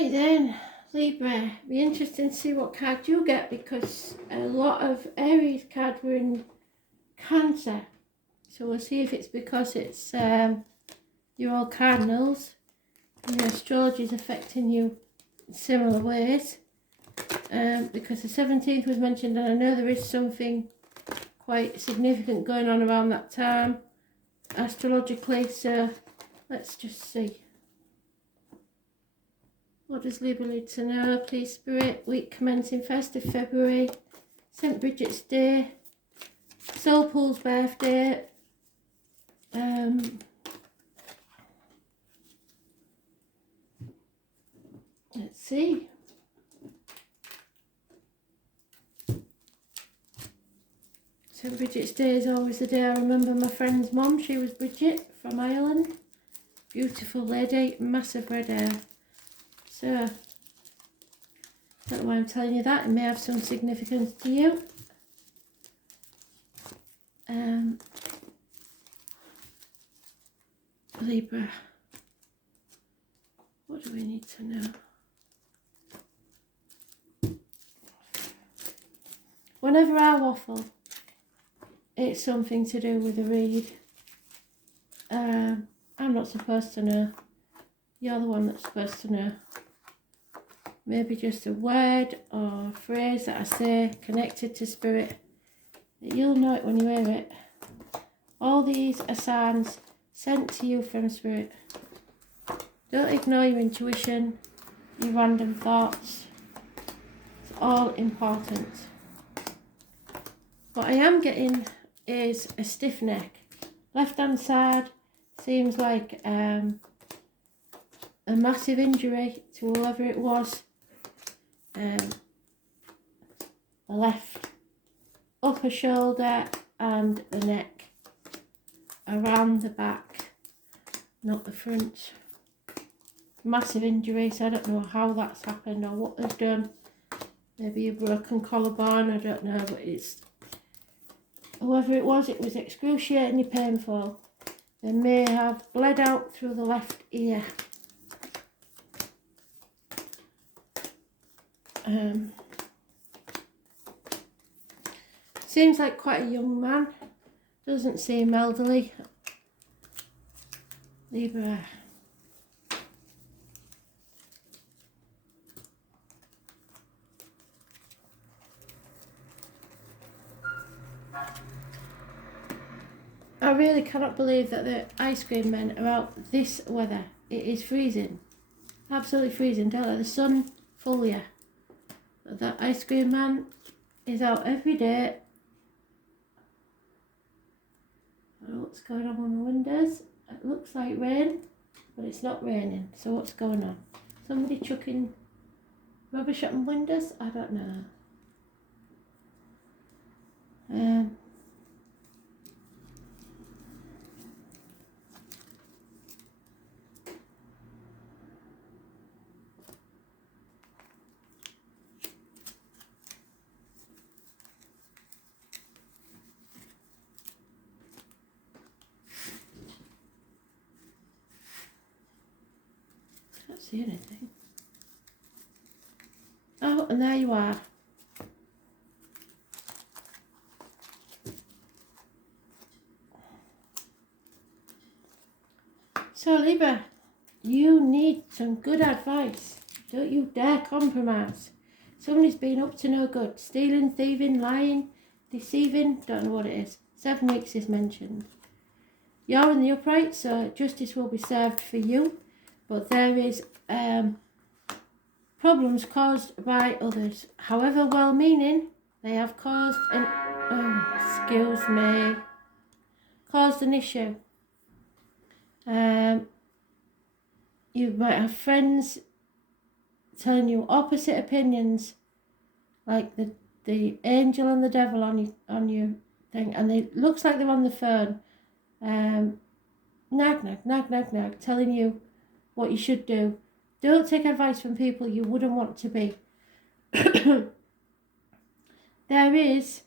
Right then, Libra, be interesting to see what card you get, because a lot of Aries cards were in Cancer. So we'll see if it's because it's your all cardinals and your astrology is affecting you in similar ways. Because the 17th was mentioned, and I know there is something quite significant going on around that time astrologically, so let's just see. What does Libra need to know, please, Spirit? Week commencing 1st of February, St. Bridget's Day, Soul Pool's birthday, let's see. St. Bridget's Day is always the day I remember my friend's mum. She was Bridget from Ireland. Beautiful lady, massive red hair. So, don't know why I'm telling you that. It may have some significance to you. Libra. What do we need to know? Whenever I waffle, it's something to do with a read. I'm not supposed to know. You're the one that's supposed to know. Maybe just a word or a phrase that I say connected to Spirit. You'll know it when you hear it. All these are signs sent to you from Spirit. Don't ignore your intuition, your random thoughts. It's all important. What I am getting is a stiff neck. Left hand side seems like a massive injury to whoever it was. The left upper shoulder and the neck, around the back, not the front. Massive injury, so I don't know how that's happened or what they've done. Maybe a broken collarbone, I don't know, but it's, whoever it was excruciatingly painful. They may have bled out through the left ear. Seems like quite a young man. Doesn't seem elderly. Libra. I really cannot believe that the ice cream men are out this weather. It is freezing. Absolutely freezing. Don't let the sun fool you. But that ice cream man is out every day. I don't know what's going on the windows. It looks like rain, but it's not raining. So what's going on? Somebody chucking rubbish at my windows? I don't know. Can't see anything. Oh, and there you are. So Libra, you need some good advice. Don't you dare compromise. Somebody's been up to no good. Stealing, thieving, lying, deceiving, don't know what it is. 7 weeks is mentioned. You're in the upright, so justice will be served for you. But there is problems caused by others. However well-meaning, they have caused an... caused an issue. You might have friends telling you opposite opinions, like the angel and the devil on your thing, and it looks like they're on the phone, nag, telling you what you should do. Don't take advice from people you wouldn't want to be. There is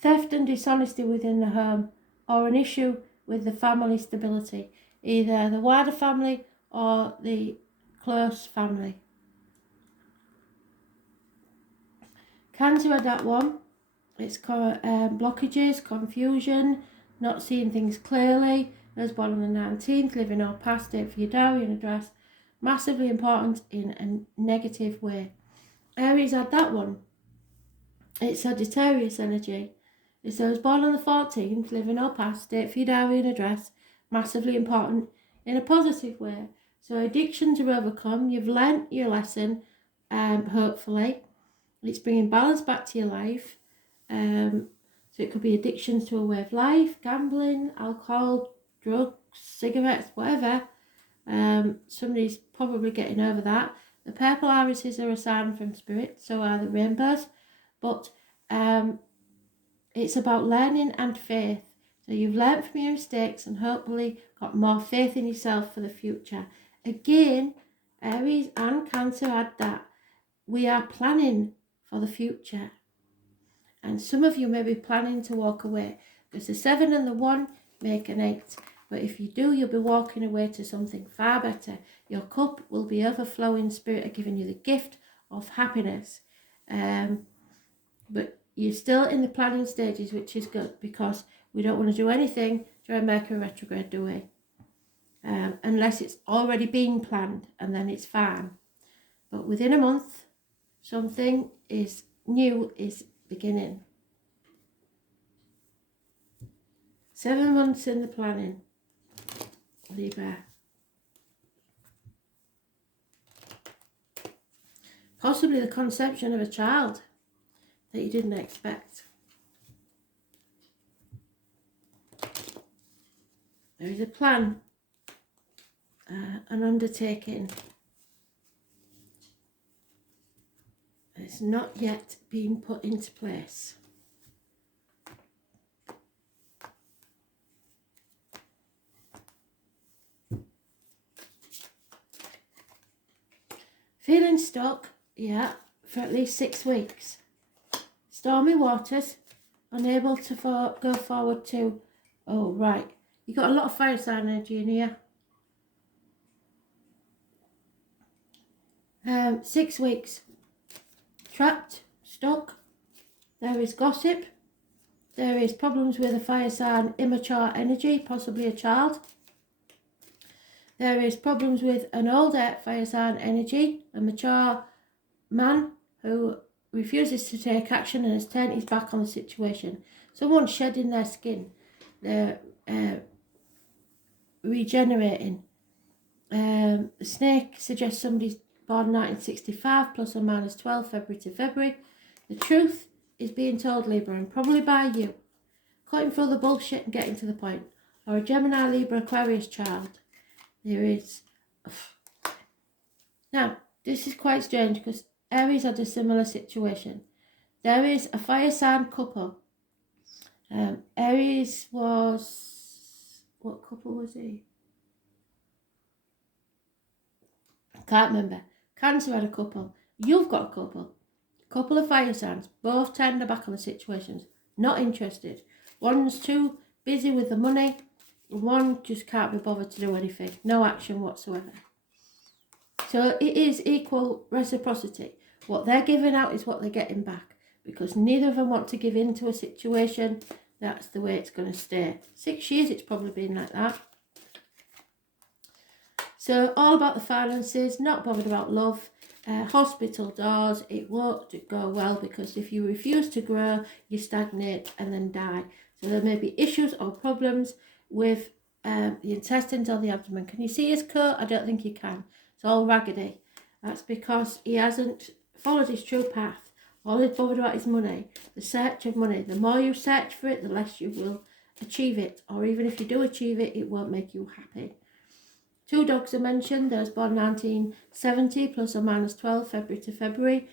theft and dishonesty within the home, or an issue with the family stability, either the wider family or the close family. Cancer had that one. It's blockages, confusion, not seeing things clearly. I was born on the 19th, living or past date for your diary and address. Massively important in a negative way. Aries had that one. It's Sagittarius energy. It says born on the 14th, living or past date for your diary and address. Massively important in a positive way. So addictions are overcome. You've learnt your lesson, hopefully. It's bringing balance back to your life. So it could be addictions to a way of life, gambling, alcohol, drugs, cigarettes, whatever. Somebody's probably getting over that. The purple irises are a sign from spirit, so are the rainbows. But it's about learning and faith. So you've learned from your mistakes and hopefully got more faith in yourself for the future. Again, Aries and Cancer had that. We are planning for the future. And some of you may be planning to walk away, because the 7 and the 1 make an 8. But if you do, you'll be walking away to something far better. Your cup will be overflowing. Spirit are giving you the gift of happiness. But you're still in the planning stages, which is good, because we don't want to do anything during Mercury retrograde, do we? Unless it's already been planned, and then it's fine. But within a month, something is new is beginning. 7 months in the planning, Libra. Possibly the conception of a child that you didn't expect. There is a plan, an undertaking. It's not yet been put into place. Feeling stuck, yeah, for at least 6 weeks. Stormy waters, unable to go forward to, oh right, you got a lot of fire sign energy in here. 6 weeks. Trapped, stuck. There is gossip. There is problems with a fire sign, immature energy, possibly a child. There is problems with an older fire sign energy, a mature man who refuses to take action and has turned his back on the situation. Someone's shedding their skin. They're regenerating. The snake suggests somebody's born 1965 plus or minus 12 February to February. The truth is being told, Libra, and probably by you. Cutting through the bullshit and getting to the point. Or a Gemini, Libra, Aquarius child. There is. Now, this is quite strange because Aries had a similar situation. There is a fire sign couple. Aries was. What couple was he? I can't remember. Cancer had a couple. You've got a couple. Couple of fire signs. Both turned their back on the situations. Not interested. One's too busy with the money. One just can't be bothered to do anything. No action whatsoever. So it is equal reciprocity. What they're giving out is what they're getting back. Because neither of them want to give in to a situation. That's the way it's going to stay. 6 years it's probably been like that. So all about the finances, not bothered about love. Hospital doors, it won't go well because if you refuse to grow, you stagnate and then die. So there may be issues or problems with the intestines or the abdomen. Can you see his coat? I don't think you can. It's all raggedy. That's because he hasn't followed his true path. All he's bothered about is money, the search of money. The more you search for it, the less you will achieve it. Or even if you do achieve it, it won't make you happy. 2 dogs are mentioned. There's born 1970 plus or minus 12 February to February.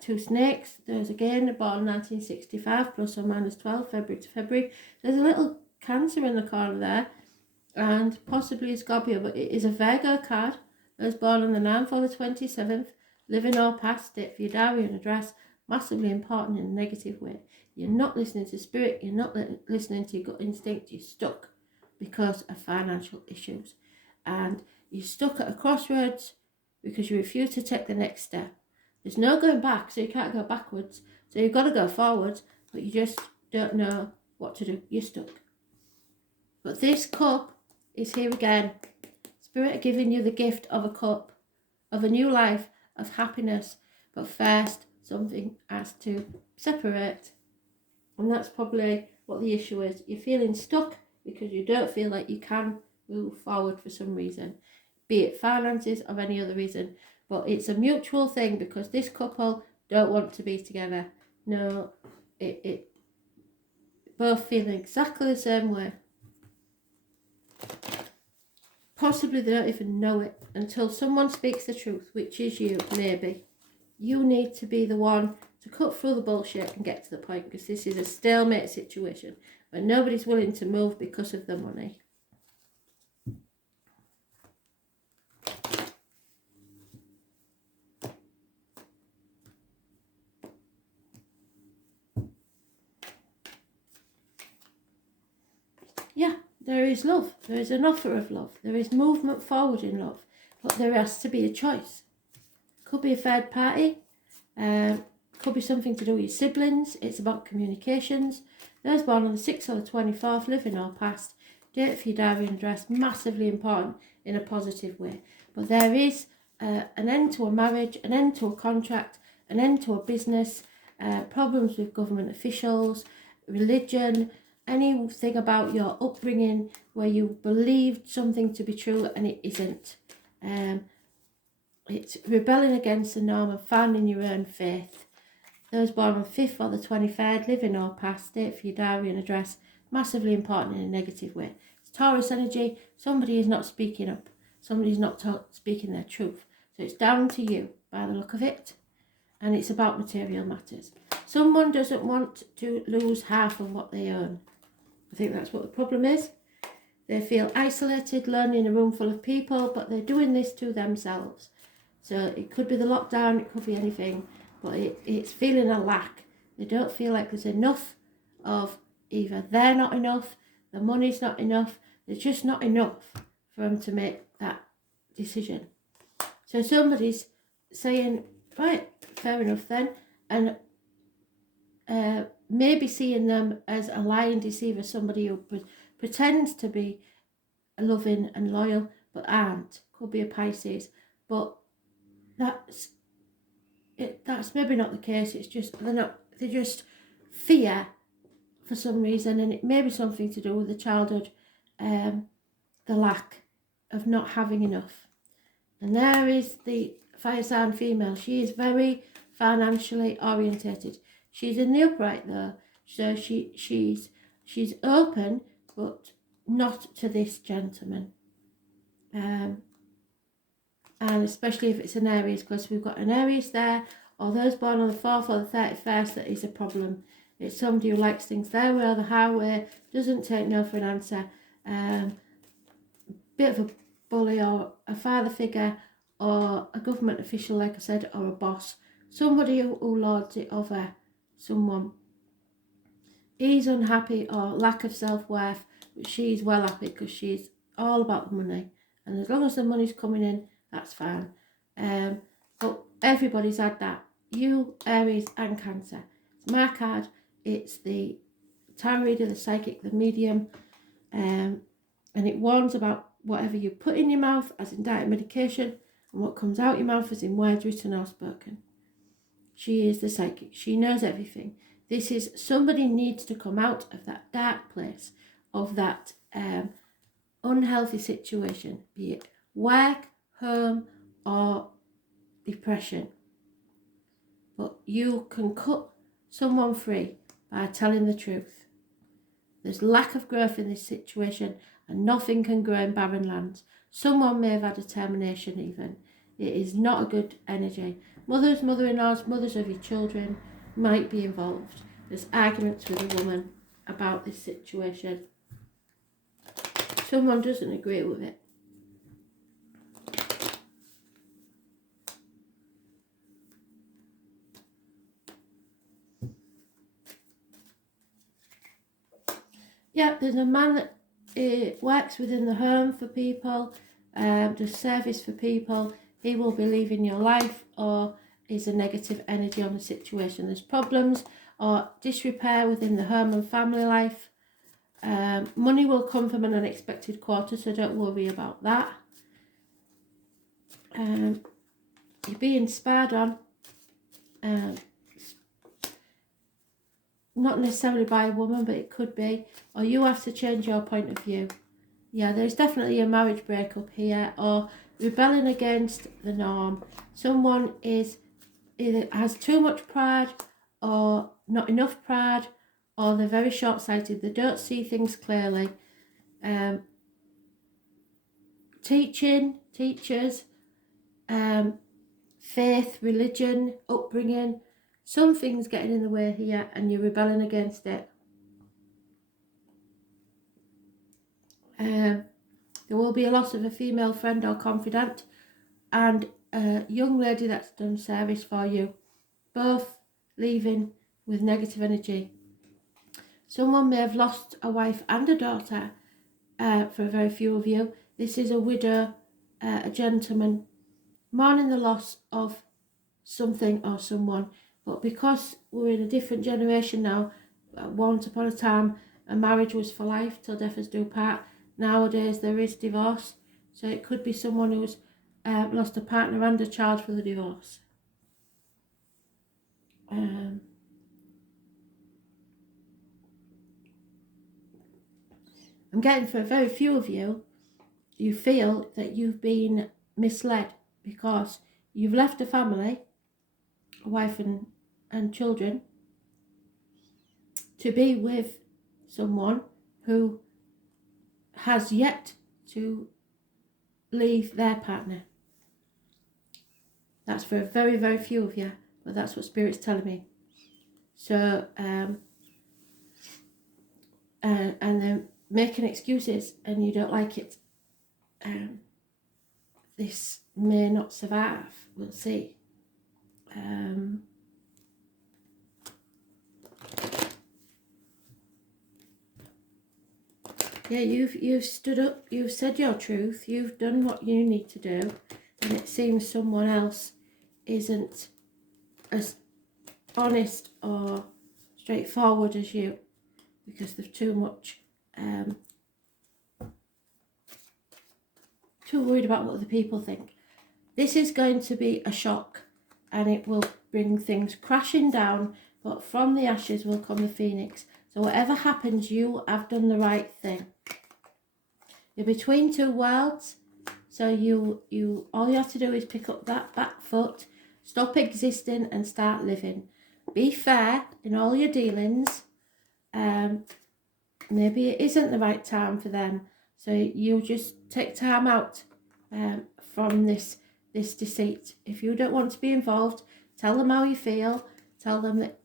2 snakes. There's again born 1965 plus or minus 12 February to February. There's a little Cancer in the corner there and possibly a Scorpio, but it is a Virgo card. There's born on the 9th or the 27th. Living or past date for your diary and address. Massively important in a negative way. You're not listening to spirit. You're not listening to your gut instinct. You're stuck because of financial issues. And you're stuck at a crossroads because you refuse to take the next step. There's no going back, so you can't go backwards. So you've got to go forwards, but you just don't know what to do. You're stuck. But this cup is here again. Spirit are giving you the gift of a cup, of a new life, of happiness. But first, something has to separate. And that's probably what the issue is. You're feeling stuck because you don't feel like you can move forward for some reason, be it finances or any other reason. But it's a mutual thing because this couple don't want to be together. No, it both feeling exactly the same way. Possibly they don't even know it until someone speaks the truth, which is you, maybe. You need to be the one to cut through the bullshit and get to the point, because this is a stalemate situation where nobody's willing to move because of the money. Yeah, there is love. There is an offer of love. There is movement forward in love. But there has to be a choice. Could be a third party. Could be something to do with your siblings. It's about communications. Those born on the 6th or the 24th, living or past. Date for your diary and address. Massively important in a positive way. But there is an end to a marriage, an end to a contract, an end to a business, problems with government officials, religion, anything about your upbringing where you believed something to be true and it isn't. It's rebelling against the norm and finding your own faith. Those born on the 5th or the 23rd, living or past, date for your diary and address, massively important in a negative way. It's Taurus energy. Somebody is not speaking up. Somebody's not speaking their truth. So it's down to you by the look of it. And it's about material matters. Someone doesn't want to lose half of what they own. I think that's what the problem is. They feel isolated, lonely in a room full of people, but they're doing this to themselves. So it could be the lockdown, it could be anything, but it's feeling a lack. They don't feel like there's enough of either they're not enough, the money's not enough, there's just not enough for them to make that decision. So somebody's saying, right, fair enough then, and maybe seeing them as a lying deceiver, somebody who pretends to be loving and loyal but aren't. Could be a Pisces, but that's maybe not the case. It's just they just fear for some reason, and it may be something to do with the childhood, the lack of not having enough. And there is the fire sign female. She is very financially orientated. She's in the upright though, so she's open, but not to this gentleman. And especially if it's an Aries, because we've got an Aries there, or those born on the 4th or the 31st, that is a problem. It's somebody who likes things their way or the highway, doesn't take no for an answer, bit of a bully or a father figure or a government official, like I said, or a boss, somebody who lords it over someone. He's unhappy or lack of self-worth, but she's well happy because she's all about the money, and as long as the money's coming in, that's fine. But everybody's had that. You, Aries and Cancer. It's my card. It's the tarot reader, the psychic, the medium, and it warns about whatever you put in your mouth as in diet medication, and what comes out your mouth as in words written or spoken. She is the psychic. She knows everything. This is somebody needs to come out of that dark place, of that unhealthy situation, be it work, home, or depression. But you can cut someone free by telling the truth. There's lack of growth in this situation, and nothing can grow in barren lands. Someone may have had a termination even. It is not a good energy. Mothers, mother-in-laws, mothers of your children might be involved. There's arguments with a woman about this situation. Someone doesn't agree with it. Yeah, there's a man that works within the home for people, does service for people. he will be leaving your life, or is a negative energy on the situation. There's problems or disrepair within the home and family life. Money will come from an unexpected quarter, so don't worry about that. You're being spied on. Not necessarily by a woman, but it could be. Or you have to change your point of view. Yeah, there's definitely a marriage breakup here, or rebelling against the norm. Someone is either has too much pride, or not enough pride, or they're very short-sighted. They don't see things clearly. Teachers, faith, religion, upbringing, something's getting in the way here, and you're rebelling against it. There will be a loss of a female friend or confidant, and a young lady that's done service for you, both leaving with negative energy. Someone may have lost a wife and a daughter, for a very few of you. This is a widow, a gentleman, mourning the loss of something or someone. But because we're in a different generation now, once upon a time a marriage was for life, till death us do part. Nowadays there is divorce, so it could be someone who's lost a partner and a child for the divorce. I'm getting, for very few of you, you feel that you've been misled because you've left a family, a wife and children, to be with someone who has yet to leave their partner. That's for a very, very few of you, but that's what Spirit's telling me. So, and then making excuses, and you don't like it. This may not survive. We'll see. Yeah, you've stood up, you've said your truth, you've done what you need to do, and it seems someone else isn't as honest or straightforward as you, because they're too worried about what other people think. This is going to be a shock, and it will bring things crashing down, but from the ashes will come the phoenix. So whatever happens, you have done the right thing. You're between two worlds, so you all you have to do is pick up that back foot, stop existing and start living. Be fair in all your dealings. Maybe it isn't the right time for them, so you just take time out from this deceit. If you don't want to be involved, tell them how you feel. Tell them that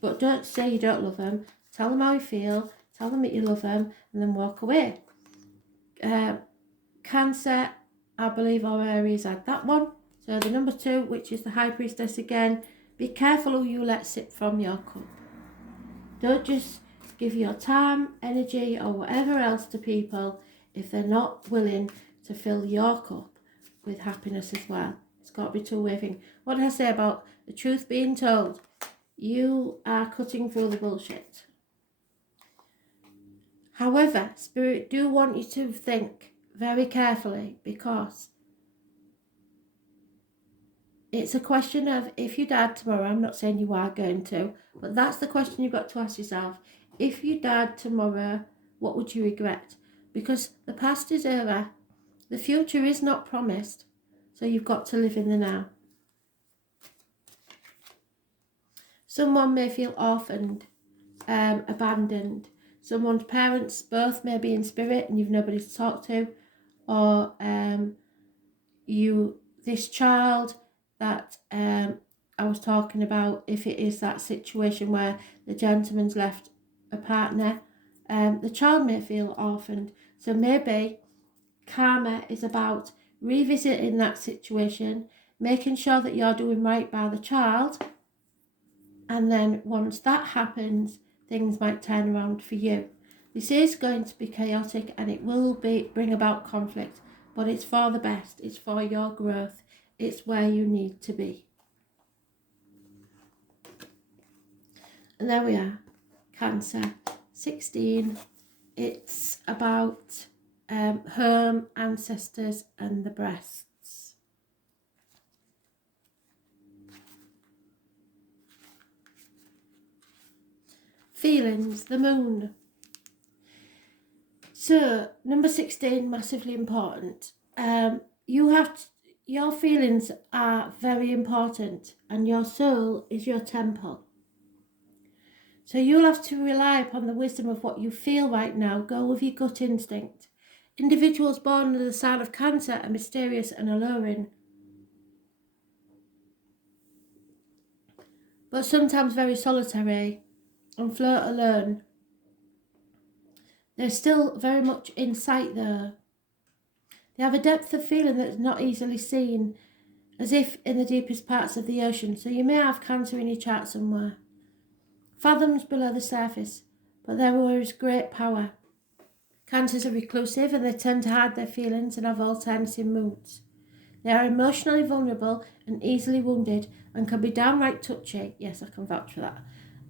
but don't say you don't love them. Tell them how you feel. Tell them that you love them, and then walk away. Cancer, I believe our Aries had that one. So the number 2, which is the High Priestess again. Be careful who you let sip from your cup. Don't just give your time, energy, or whatever else to people if they're not willing to fill your cup with happiness as well. It's got to be two-way thing. What did I say about the truth being told? You are cutting through the bullshit. However, Spirit do want you to think very carefully, because it's a question of, if you died tomorrow, I'm not saying you are going to, but that's the question you've got to ask yourself. If you died tomorrow, what would you regret? Because the past is over. The future is not promised. So you've got to live in the now. Someone may feel orphaned, abandoned. Someone's parents both may be in spirit and you've nobody to talk to. Or this child that I was talking about, if it is that situation where the gentleman's left a partner, the child may feel orphaned. So maybe karma is about revisiting that situation, making sure that you're doing right by the child, and then once that happens, things might turn around for you. This is going to be chaotic, and it will bring about conflict, but it's for the best. It's for your growth. it's where you need to be. And there we are, Cancer 16. It's about home, ancestors and the breasts. Feelings, the moon. So, number 16, massively important. Your feelings are very important, and your soul is your temple. So you'll have to rely upon the wisdom of what you feel right now. Go with your gut instinct. Individuals born under the sign of Cancer are mysterious and alluring, but sometimes very solitary and float alone. They're still very much in sight though. They have a depth of feeling that is not easily seen, as if in the deepest parts of the ocean. So you may have Cancer in your chart somewhere, fathoms below the surface, but there is great power. Cancers are reclusive and they tend to hide their feelings and have alternative moods. They are emotionally vulnerable and easily wounded and can be downright touchy. Yes, I can vouch for that.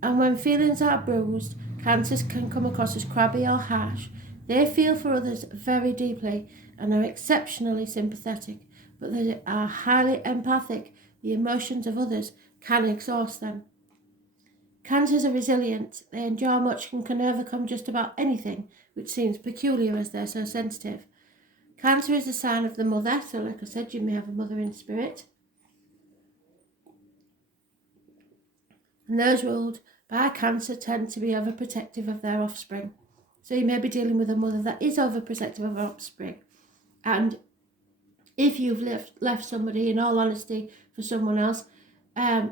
And when feelings are bruised, Cancers can come across as crabby or harsh. They feel for others very deeply and are exceptionally sympathetic, but they are highly empathic. The emotions of others can exhaust them. Cancers are resilient. They endure much and can overcome just about anything, which seems peculiar as they're so sensitive. Cancer is a sign of the mother, so like I said, you may have a mother in spirit. And those ruled by Cancer tend to be overprotective of their offspring. So you may be dealing with a mother that is overprotective of her offspring. And if you've left somebody, in all honesty, for someone else,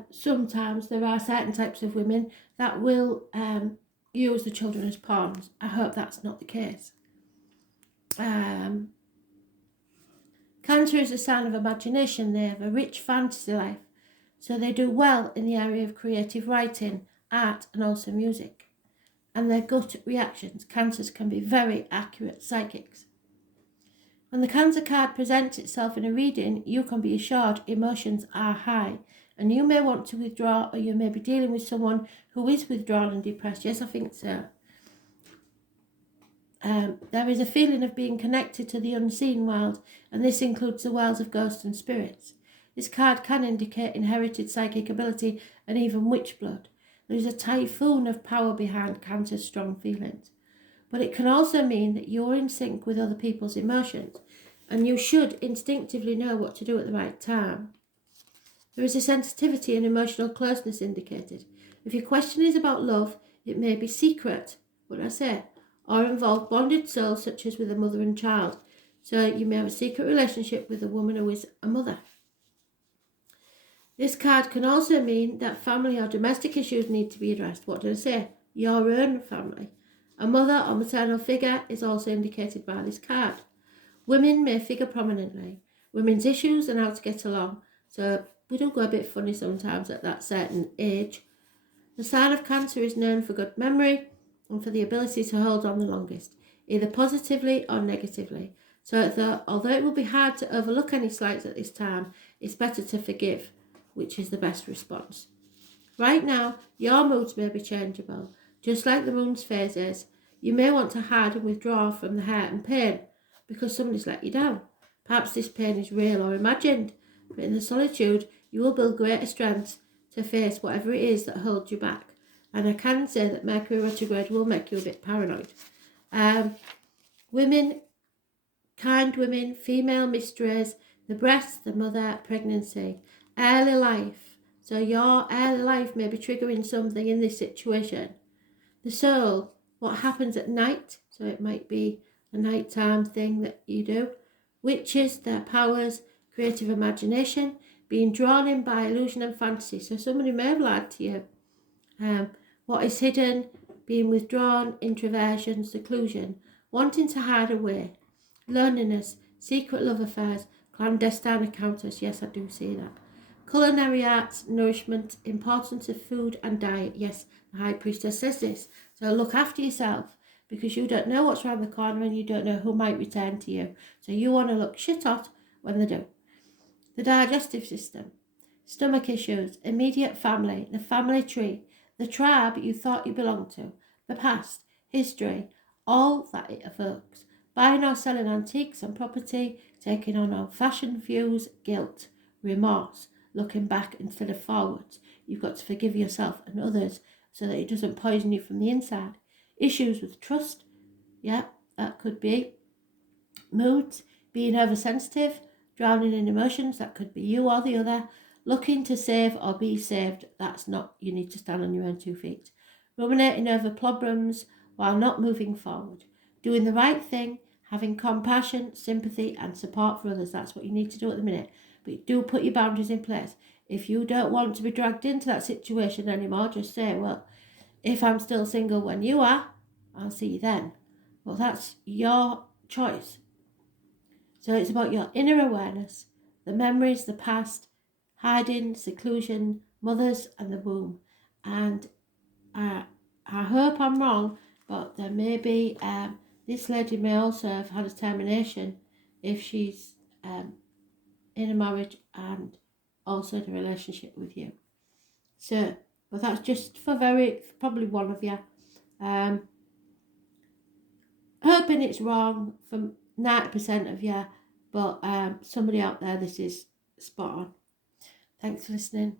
sometimes there are certain types of women that will use the children as pawns. I hope that's not the case. Cancer is a sign of imagination. They have a rich fantasy life, so they do well in the area of creative writing, art and also music. And their gut reactions, Cancers can be very accurate psychics. When the Cancer card presents itself in a reading, you can be assured emotions are high, and you may want to withdraw, or you may be dealing with someone who is withdrawn and depressed. Yes, I think so. There is a feeling of being connected to the unseen world, and this includes the worlds of ghosts and spirits. This card can indicate inherited psychic ability and even witch blood. There is a typhoon of power behind Cancer's strong feelings. But it can also mean that you're in sync with other people's emotions, and you should instinctively know what to do at the right time. There is a sensitivity and emotional closeness indicated. If your question is about love, it may be secret, what I say, or involve bonded souls such as with a mother and child. So you may have a secret relationship with a woman who is a mother. This card can also mean that family or domestic issues need to be addressed. What did I say? Your own family. A mother or maternal figure is also indicated by this card. Women may figure prominently. Women's issues and how to get along. So we do go a bit funny sometimes at that certain age. The sign of Cancer is known for good memory and for the ability to hold on the longest, either positively or negatively. So although it will be hard to overlook any slights at this time, it's better to forgive, which is the best response. Right now, your moods may be changeable. Just like the moon's phases, you may want to hide and withdraw from the hurt and pain because somebody's let you down. Perhaps this pain is real or imagined, but in the solitude, you will build greater strength to face whatever it is that holds you back. And I can say that Mercury retrograde will make you a bit paranoid. Women, kind women, female mysteries, the breast, the mother, pregnancy, early life. So your early life may be triggering something in this situation. The soul, what happens at night, so it might be a nighttime thing that you do. Witches, their powers, creative imagination, being drawn in by illusion and fantasy. So somebody may have lied to you. What is hidden, being withdrawn, introversion, seclusion, wanting to hide away, loneliness, secret love affairs, clandestine encounters. Yes, I do see that. Culinary arts, nourishment, importance of food and diet. Yes, the High Priestess says this. So look after yourself because you don't know what's around the corner and you don't know who might return to you. So you want to look shit hot when they do. the digestive system, stomach issues, immediate family, the family tree, the tribe you thought you belonged to, the past, history, all that it evokes. Buying or selling antiques and property, taking on old-fashioned views, guilt, remorse, looking back instead of forwards. You've got to forgive yourself and others so that it doesn't poison you from the inside. Issues with trust, yeah, that could be. Moods, being oversensitive, drowning in emotions, that could be you or the other. Looking to save or be saved, that's not, you need to stand on your own 2 feet. Ruminating over problems while not moving forward. Doing the right thing, having compassion, sympathy and support for others, that's what you need to do at the minute. But do put your boundaries in place. If you don't want to be dragged into that situation anymore, just say, well, if I'm still single when you are, I'll see you then. Well, that's your choice. So it's about your inner awareness, the memories, the past, hiding, seclusion, mothers and the womb. And I hope I'm wrong, but there may be, this lady may also have had a termination if she's in a marriage and also in a relationship with you. So, but that's just for probably one of you. Hoping it's wrong for 90% of you, but somebody out there, this is spot on. Thanks for listening.